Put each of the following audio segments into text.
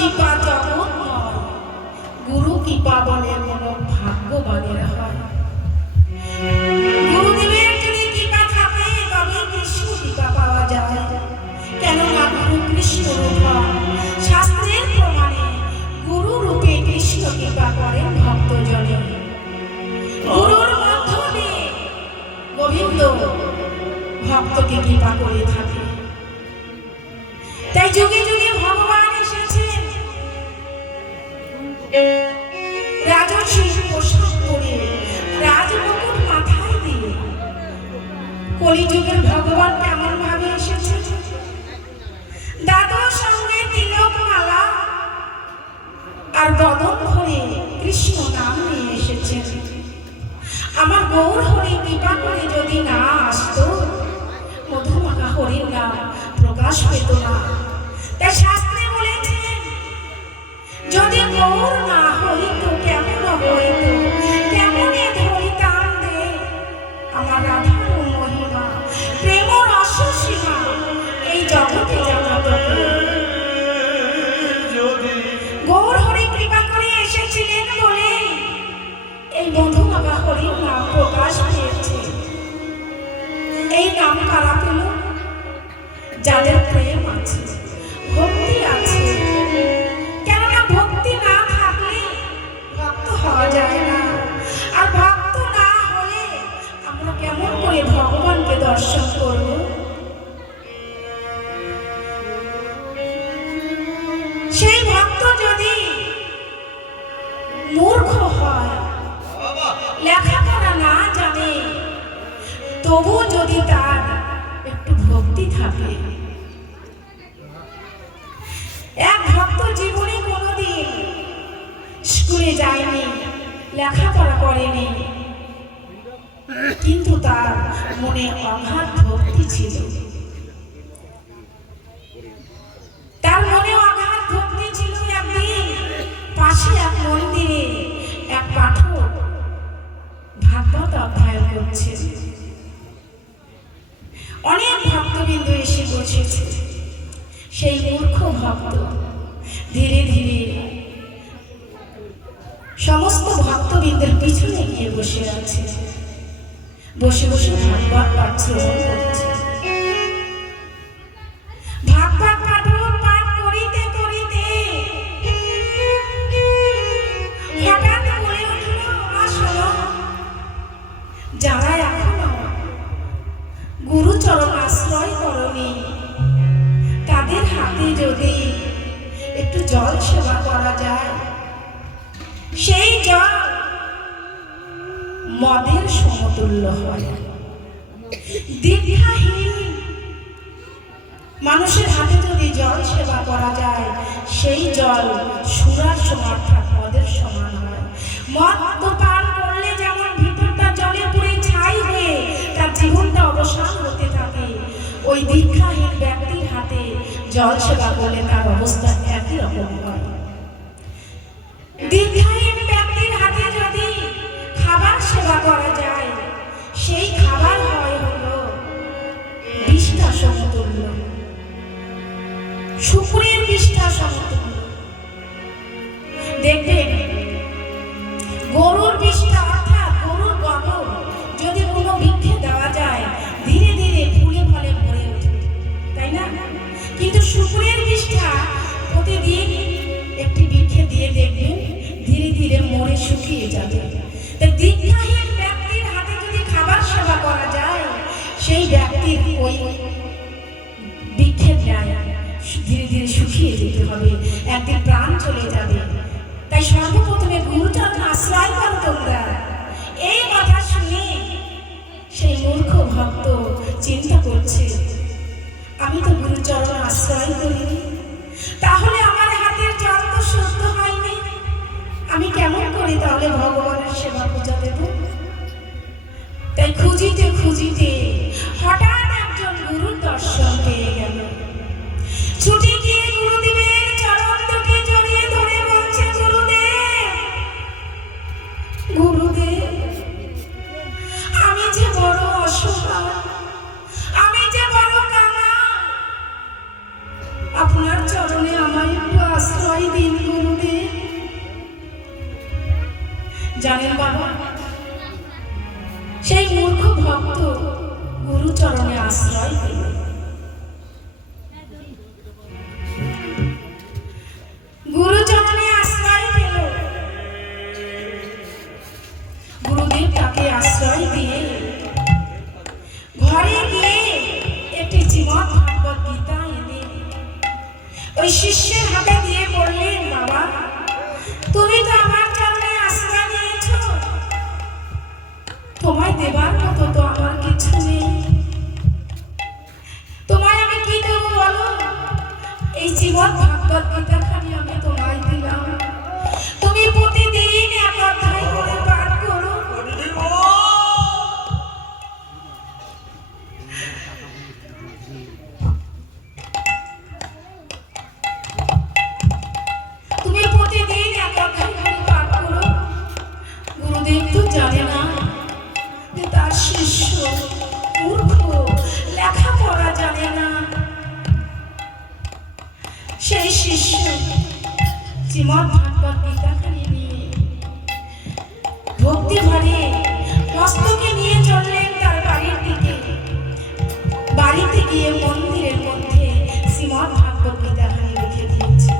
কৃপা জগৎ নয়, গুরু কৃপা বলে মন ভাগ্যবানেরা হয়। গুরুদেবের যদি কৃপা থাকে তবে কৃষ্ণ কৃপা পাওয়া যায়। কেননা গুরু কৃষ্ণ রূপা, শাস্ত্রের প্রমাণে গুরু রূপে কৃষ্ণ কৃপা করেন ভক্তজনে। গুরুর মাধ্যমে গোবিন্দ ভক্তকে কৃপা করে থাকে। তাই যুগে যুগে ভগবান এসেছেন রাজর্ষি পোশাক পরে, রাজমুকুট মাথায় দিয়ে। কলিযুগের ভগবান কেমন ভাবে এসেছে? দাদুর সঙ্গে তিলক মালা আর বদন ভরে কৃষ্ণ নাম নিয়ে এসেছেন। আমার গৌর হরি কৃপা করে যদি না আসতো, মধুমাখা হরির নাম প্রকাশ পেত না। তাই শাস্ত্রে বলেছেন, যদি গৌর না হইতো কেমন হইতো, কেমনে ধরিতাম দে আমার রাধার মহিমা, প্রেম রস সীমা এই জগতে জানাত। গৌর হরি কৃপা করে এসেছিলেন বলে এই মধুমাখা হরির নাম প্রকাশ পেয়েছে। এই নাম কারা পেল? যাদের প্রেম আছে, ভক্তি আছে। কেননা ভক্তি না থাকলে ভক্ত হওয়া যায় না। আর ভক্ত না হলে আমরা কেমন করে ভগবানকে দর্শন করব? সেই ভক্ত যদি মূর্খ হয়, লেখাপড়া না জানে, তবু যদি তার একটু ভক্তি থাকে। এক ভক্ত জীবনে কোনোদিন স্কুলে যায়নি, লেখাপড়া করেনি, কিন্তু তার মনে অগাধ ভক্তি ছিল। তার মনে অগাধ ভক্তি ছিল। একদিন পাশে এক মন্দিরে এক পাঠক ভাগবত অধ্যয়ন করছে। অনেক ভক্তবৃন্দ এসে বসেছে। সেই মূর্খ ভক্ত ধীরে ধীরে সমস্ত ভক্তবৃন্দের পিছনে গিয়ে বসে আছে। বসে বসে ভাগবত পাঠ শ্রবণ করছে। ভাগবত পাঠ করিতে করিতে হঠাৎ বলে উঠল, মা শোনো, যারা এখনো গুরুচরণ আশ্রয় করনি, তাদের হাতে যদি একটু জল সেবা করা যায়, সেই জল মদের সমতুল্য হয়। দীক্ষাহীন মানুষের হাতে যদি জল সেবা করা যায়, সেই জল সুরার সমান অর্থাৎ মদের সমান হয়। মদ পান করলে যেমন ভিতরটা জলে পুড়ে ছাই হয়ে তার জীবনটা অবসান হতে থাকে, ওই দীক্ষাহীন ব্যক্তির হাতে জল সেবা করলে তার অবস্থা একই রকম হয়। দীক্ষাহীন ব্যক্তির হাতে যদি খাবার সেবা করা যায়, সেই খাবার হয় হলো বিষ্ঠা সমতুল্য, শুকরের বিষ্ঠা সমতুল্য। দেখবেন গরুর বিষ্ঠা অর্থাৎ গরুর গোবর যদি কোনো বৃক্ষে দেওয়া যায়, ধীরে ধীরে ফুলে ফলে ভরে ওঠে, তাই না? কিন্তু শুকরের বিষ্ঠা প্রতিদিন একটি বৃক্ষে দিয়ে দেখবেন ধীরে ধীরে মরে শুকিয়ে যাবে। তাই দীক্ষাহীন ব্যক্তির হাতে যদি খাবার সেবা করা যায়, সেই ব্যক্তির ওই বৃক্ষের ন্যায় ধীরে ধীরে শুকিয়ে যেতে হবে, একদিন প্রাণ চলে যাবে। তাই সর্বপ্রথমে গুরুচরণ আশ্রয় করো তোমরা। এই কথা শুনে সেই মূর্খ ভক্ত চিন্তা করছে, আমি তো গুরুচরণ আশ্রয় করিনি, তাহলে আমার হাতের জল তো শুদ্ধ হয়নি, আমি কেমন করে তাহলে ভগবানের সেবা পূজা দেব? তাই খুঁজিতে খুঁজিতে হঠাৎ একজন গুরুর দর্শন পেয়ে গেল। ছুটে গিয়ে গুরুদেবের চরণ দুটি জড়িয়ে ধরে বলছে, গুরুদেব, গুরুদেব, আমি যে বড় অসহায়, আমি যে বড় কাঙাল, আপনার চরণে আমায় একটু আশ্রয় জানেন বাবা, সেই মূর্খ ভক্ত গুরুচরণে আশ্রয় পেল। গুরুচরণে আশ্রয় পেল। গুরুদেব তাকে আশ্রয় দিয়ে ঘরে গিয়ে একটি শ্রীমদ্ ভাগবত গীতা এনে ওই শিষ্যের হাতে দিয়ে বললেন, বাবা, তুমি তো আমার চরণে আশ্রয় নিয়েছ, তোমায় দেবার মতো তো আমার কিছু নেই, তোমায় আমি কি দেবো বলো? এই শ্রীমদ্ ভাগবত গীতা খানি আমি তোমায় দিলাম, তুমি প্রতিদিন এক অধ্যায় করে পাঠ করো। তুমি প্রতিদিন এক অধ্যায় করে পাঠ করো। গুরুদেব তো জানে না যে তার শিষ্য মূর্খ, লেখাপড়া জানে না। সেই শিষ্য শ্রীমদ্ ভাগবত গীতাখানি নিয়ে ভক্তি ভরে মস্তকে নিয়ে চললেন তার বাড়ির দিকে। বাড়িতে গিয়ে মন্দিরের মধ্যে শ্রীমদ্ ভাগবত গীতাখানি রেখে দিয়েছে।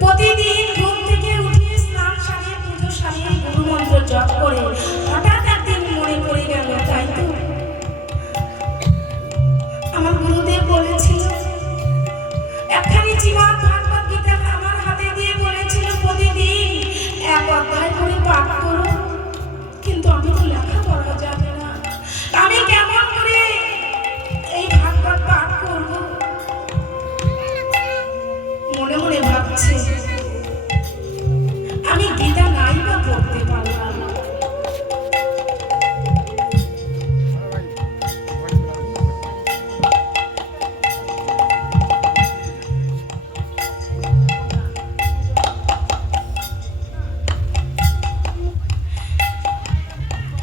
প্রতিদিন ঘুম থেকে উঠে স্নান সারিয়ে পুজো সারিয়ে গুরুমন্ত্র জপ করে হঠাৎ একদিন মনে পড়ে গেল, তাই তো আমার গুরুদেব বলেছিল, একখানি শ্রীমদ্ ভাগবত গীতা আমার হাতে দিয়ে বলেছিল প্রতিদিন এক অধ্যায় করে পাঠ করো, কিন্তু আমি তো লেখাপড়া জানি না, আমি কেমন করে এই ভাগবত পাঠ করব? মনে মনে ভাবছে, আমি গীতা নাই বা পড়তে পারলাম।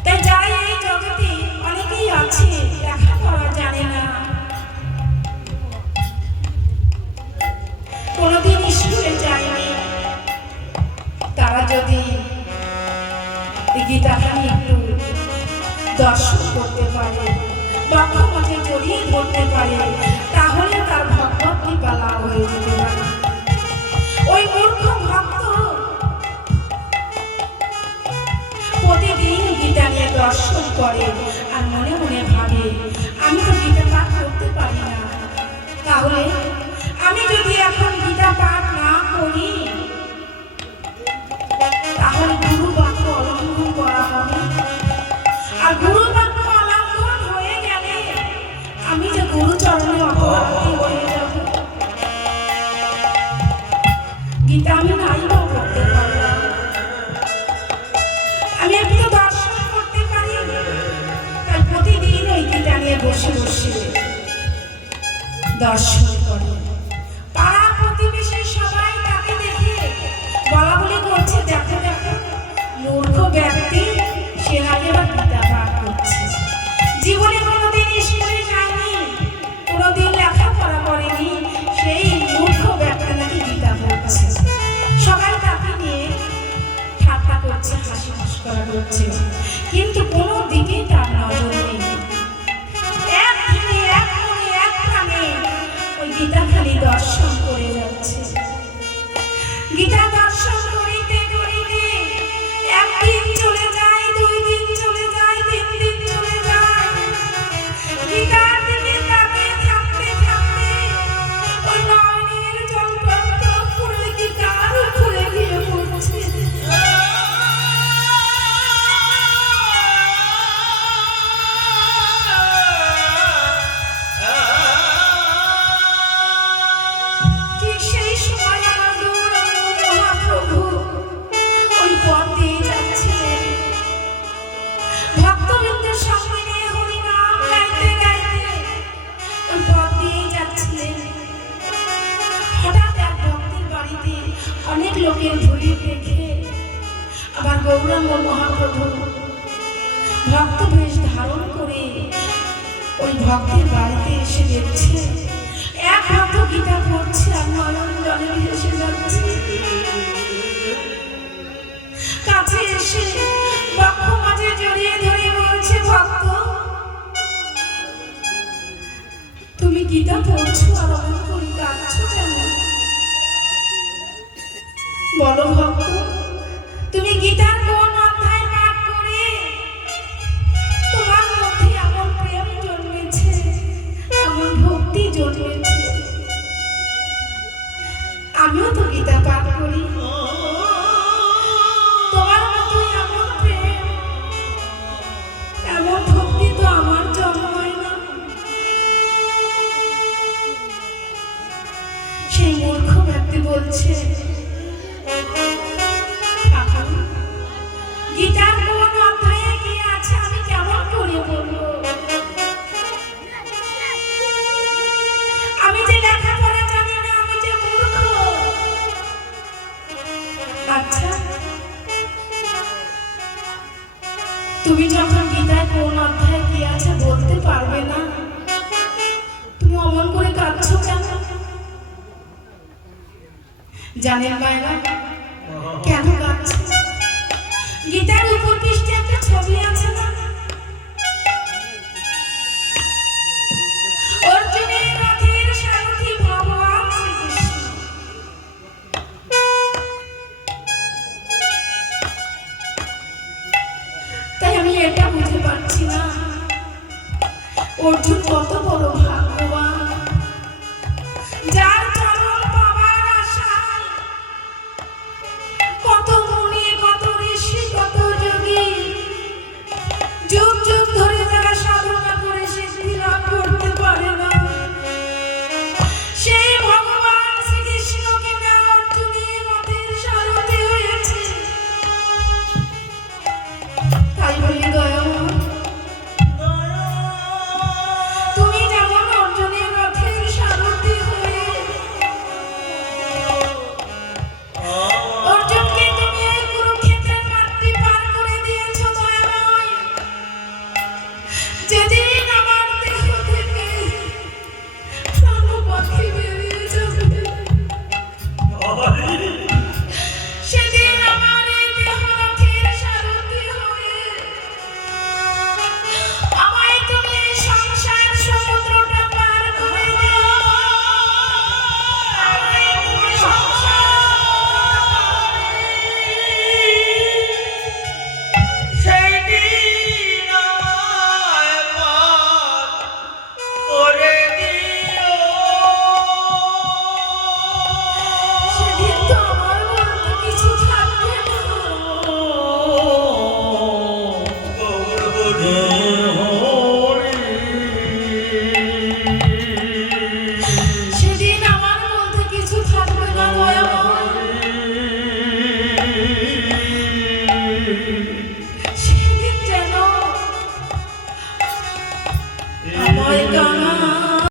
তাই যারা এই জগতে অনেকেই আছে লেখাপড়া জানে না, কোনোদিন স্কুলে যায়নি, তারা যদি গীতাখানি একটু দর্শন করতে পারে, বক্ষ মধ্যে জড়িয়ে ধরতে পারে, তাহলে তার ভগবত কৃপা লাভ হয়ে যেতে পারে। ওই মূর্খ ভক্ত প্রতিদিন গীতা নিয়ে দর্শন করে আর মনে মনে ভাবে, আমি তো গীতা পাঠ করতে পারি না, তাহলে আমি যদি এখন গীতা পাঠ না করি তাহলে গুরু বাক্য অলঙ্ঘন করা হবে, আর গুরু বাক্য অলঙ্ঘন হয়ে গেলে আমি যে গুরুচরণে অপরাধী হয়ে যাব। গীতা আমি নাই বা পড়তে পারলাম, আমি একটু দর্শন করতে পারি, তাই প্রতিদিন ওই গীতা নিয়ে বসে বসে দর্শন করে। পাড়া প্রতিবেশী সবাই তাকে দেখে বলা বলি করছে, দেখো দেখো মূর্খ ব্যক্তি, সে আগে বা গীতা পাঠ করছে, জীবনে কোনোদিন স্কুলে যায়নি, কোনোদিন লেখাপড়া করেনি, সেই মূর্খ ব্যক্তি নাকি গীতা পড়ছে। সবাই তাকে নিয়ে ঠাট্টা করছে, হাসি মশকরা করছে, কিন্তু কোনো দিকেই তার নজর নেই। এক দিনে এক মনে এক প্রাণে ওই গীতাখানি দর্শন করে যাচ্ছে। গীতা দর্শন করিতে করিতে একদিন চলে যায়, 2 দিন চলে যায়, 3 দিন চলে যায়। গীতার দিকে তাকিয়ে থাকতে থাকতে ওই নয়নের জল টপ টপ করে গীতার উপরে গিয়ে পড়ছে। ঠিক সেই সময় আমার গৌরাঙ্গ মহাপ্রভু ওই পথ দিয়ে যাচ্ছিলেন, ভক্তবৃন্দের সঙ্গে নিয়ে হরিনাম গাইতে গাইতে ওই পথ দিয়ে যাচ্ছিলেন। হঠাৎ এক ভক্তের বাড়িতে অনেক লোকের ভিড় দেখে আবার গৌরাঙ্গ মহাপ্রভু ভক্ত বেশ ধারণ করে ওই ভক্তের বাড়িতে এসে দেখছে এক ভক্ত গীতা পড়ছে আর নয়ন জলে ভেসে যাচ্ছে। তুমি গীতা পড়ছো আর অমন করে কাঁদছো কেন? বলো ভক্ত, তুমি গীতার কোন অধ্যায় পাঠ করে তোমার মধ্যে এমন প্রেম জন্মেছে, এমন ভক্তি জন্মেছে? আমিও তো গীতা পাঠ করি, তোমার মতো এমন প্রেম, এমন ভক্তি তো আমার জন্মায় না। সেই মূর্খ ব্যক্তি বলছে, গীতার কোন অধ্যায়ে কি আছে আমি কেমন করে বলবো? আমি যে লেখাপড়া জানি না, আমি যে মূর্খ। আচ্ছা, তুমি যখন গীতায় কোন অধ্যায়ে কি আছে বলতে পারবে না, তুমি অমন করে কাঁদছো কেন? জানেন মায়েরা কেন কাঁদছে? গীতার উপর পৃষ্ঠে একটা ছবি আছে না, অর্জুনের রথের সারথি ভগবান শ্রীকৃষ্ণ। তাই আমি এটা বুঝতে পারছি না, অর্জুন কত বড় ভাগ্যবান, যার চরণ পাবার আশায় কত মুনি, কত ঋষি, কত যোগী যুগ যুগ ধরে তারা সাধনা করে সিদ্ধি লাভ করতে পারে না। সেই ভগবান শ্রীকৃষ্ণকে না অর্জুনের রথের সারথি হয়েছে। তাই বলি দয়াময়, তুমি যেমন অর্জুনের রথের সারথি হয়ে অর্জুনকে তুমি এই কুরুক্ষেত্রের মাটি পার করে দিয়েছো দয়াময়, যেদিন আমার দেহ থেকে প্রাণ পাখি বেরিয়ে যাবে, সেদিন আমার এই দেহ রথের সারথি হয়ে আমায় তুমি সংসার সমুদ্রটা পার করে দাও। আমায় তুমি সংসার সেদিন আমায় পার করে দিও। সেদিন তো আমার বলতে কিছু থাকবে না। সেদিন আমার বলতে কিছু থাকবে না দয়াময়।